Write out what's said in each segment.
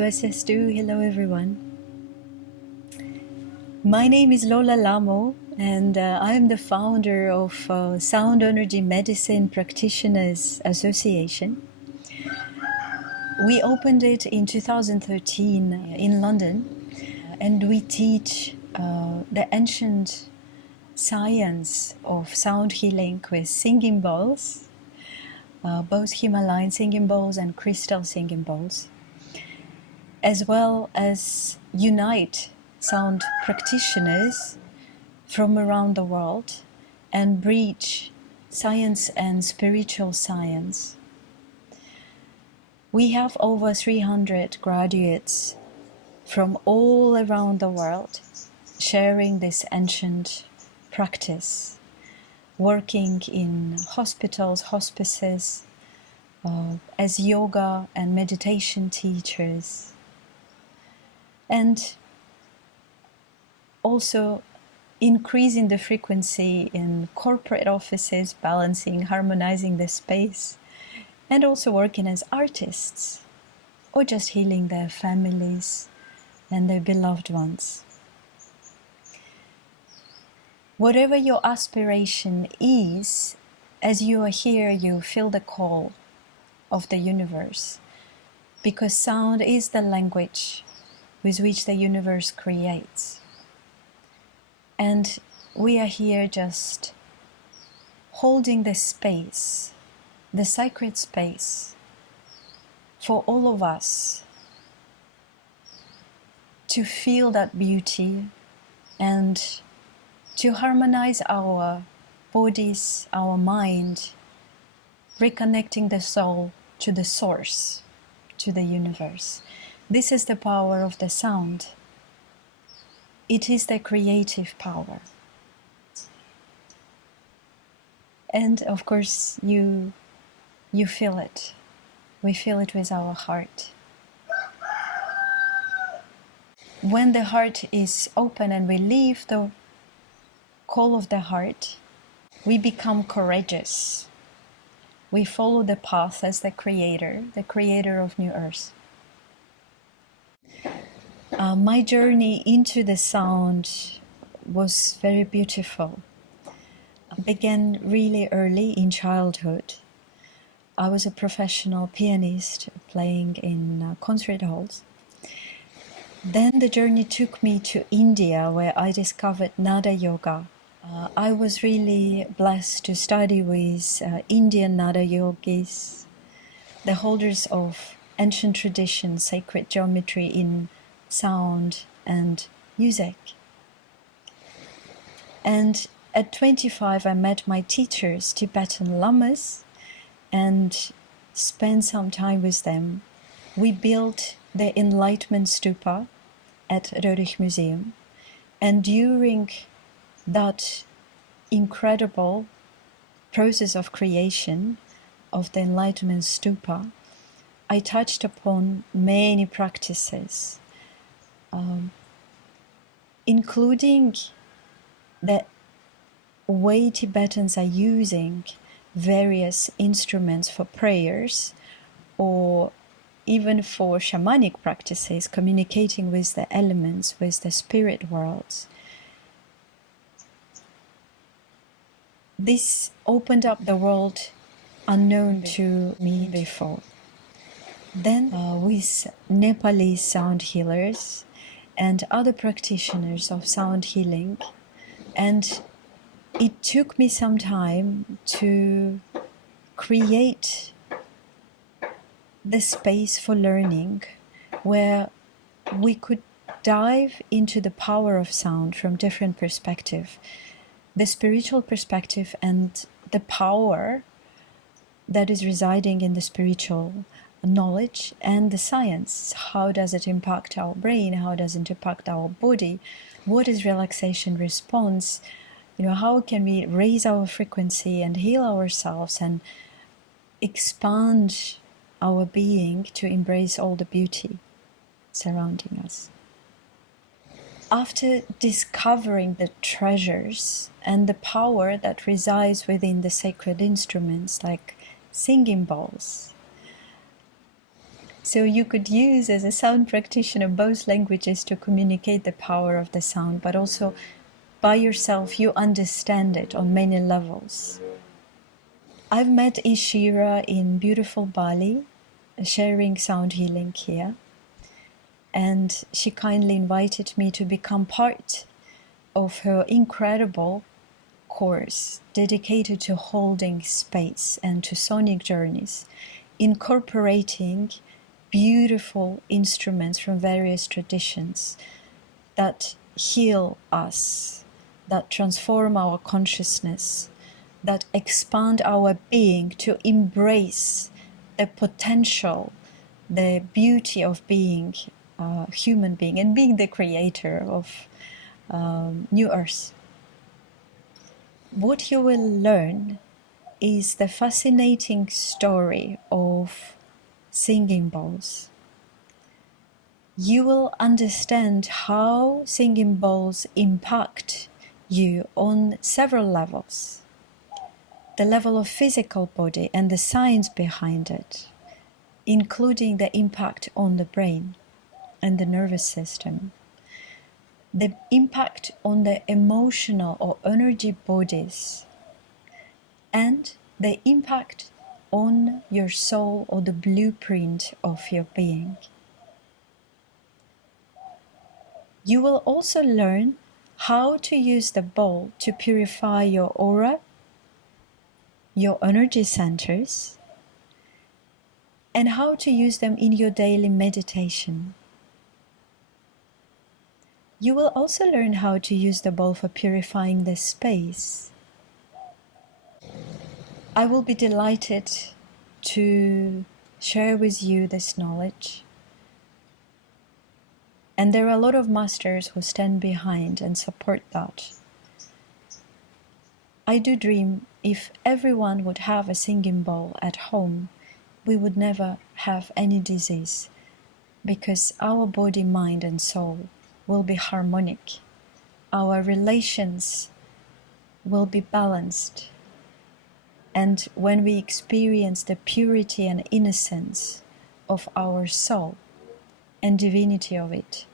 Swastiastu. Hello everyone. My name is Lola Lhamo and I am the founder of Sound Energy Medicine Practitioners Association. We opened it in 2013 in London and we teach the ancient science of sound healing with singing bowls, both Himalayan singing bowls and crystal singing bowls, as well as unite sound practitioners from around the world and bridge science and spiritual science. We have over 300 graduates from all around the world sharing this ancient practice, working in hospitals, hospices, as yoga and meditation teachers, and also increasing the frequency in corporate offices, balancing, harmonizing the space, and also working as artists or just healing their families and their beloved ones. Whatever your aspiration is, as you are here, you feel the call of the universe, because sound is the language with which the universe creates. And we are here just holding the space, the sacred space, for all of us to feel that beauty and to harmonize our bodies, our mind, reconnecting the soul to the source, to the universe. This is the power of the sound. It is the creative power. And of course, you feel it. We feel it with our heart. When the heart is open and we leave the call of the heart, we become courageous. We follow the path as the creator of New Earth. My journey into the sound was very beautiful. I began really early in childhood. I was a professional pianist playing in concert halls. Then the journey took me to India, where I discovered Nada Yoga. I was really blessed to study with Indian Nada yogis, the holders of ancient traditions, sacred geometry in sound and music. And at 25, I met my teachers, Tibetan lamas, and spent some time with them. We built the Enlightenment Stupa at Röhrig Museum. And during that incredible process of creation of the Enlightenment Stupa, I touched upon many practices, including the way Tibetans are using various instruments for prayers or even for shamanic practices, communicating with the elements, with the spirit worlds. This opened up the world unknown to me before. Then with Nepalese sound healers and other practitioners of sound healing, and it took me some time to create the space for learning where we could dive into the power of sound from different perspectives, the spiritual perspective and the power that is residing in the spiritual knowledge and the science. How does it impact our brain? How does it impact our body? What is relaxation response? How can we raise our frequency and heal ourselves and expand our being to embrace all the beauty surrounding us? After discovering the treasures and the power that resides within the sacred instruments like singing bowls, So you could use as a sound practitioner both languages to communicate the power of the sound, but also by yourself you understand it on many levels. I've met Eeshi-Ra in beautiful Bali, sharing sound healing here, and she kindly invited me to become part of her incredible course dedicated to holding space and to sonic journeys, incorporating beautiful instruments from various traditions that heal us, that transform our consciousness, that expand our being to embrace the potential, the beauty of being a human being and being the creator of New Earth. What you will learn is the fascinating story of singing bowls. You will understand how singing bowls impact you on several levels. The level of physical body and the science behind it, including the impact on the brain and the nervous system, the impact on the emotional or energy bodies, and the impact on your soul or the blueprint of your being. You will also learn how to use the bowl to purify your aura, your energy centers, and how to use them in your daily meditation. You will also learn how to use the bowl for purifying the space. I will be delighted to share with you this knowledge. And there are a lot of masters who stand behind and support that. I do dream if everyone would have a singing bowl at home, we would never have any disease, because our body, mind, and soul will be harmonic. Our relations will be balanced. And when we experience the purity and innocence of our soul and divinity of it,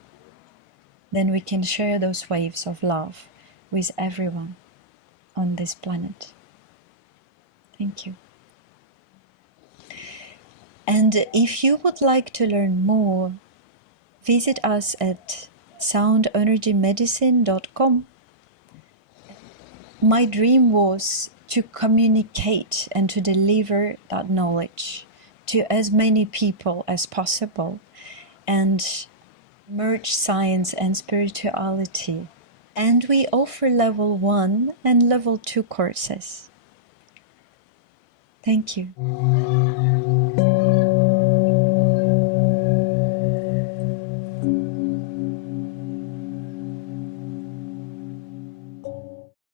then we can share those waves of love with everyone on this planet. Thank you. And if you would like to learn more, visit us at soundenergymedicine.com. My dream was to communicate and to deliver that knowledge to as many people as possible and merge science and spirituality. And we offer level 1 and level 2 courses. Thank you.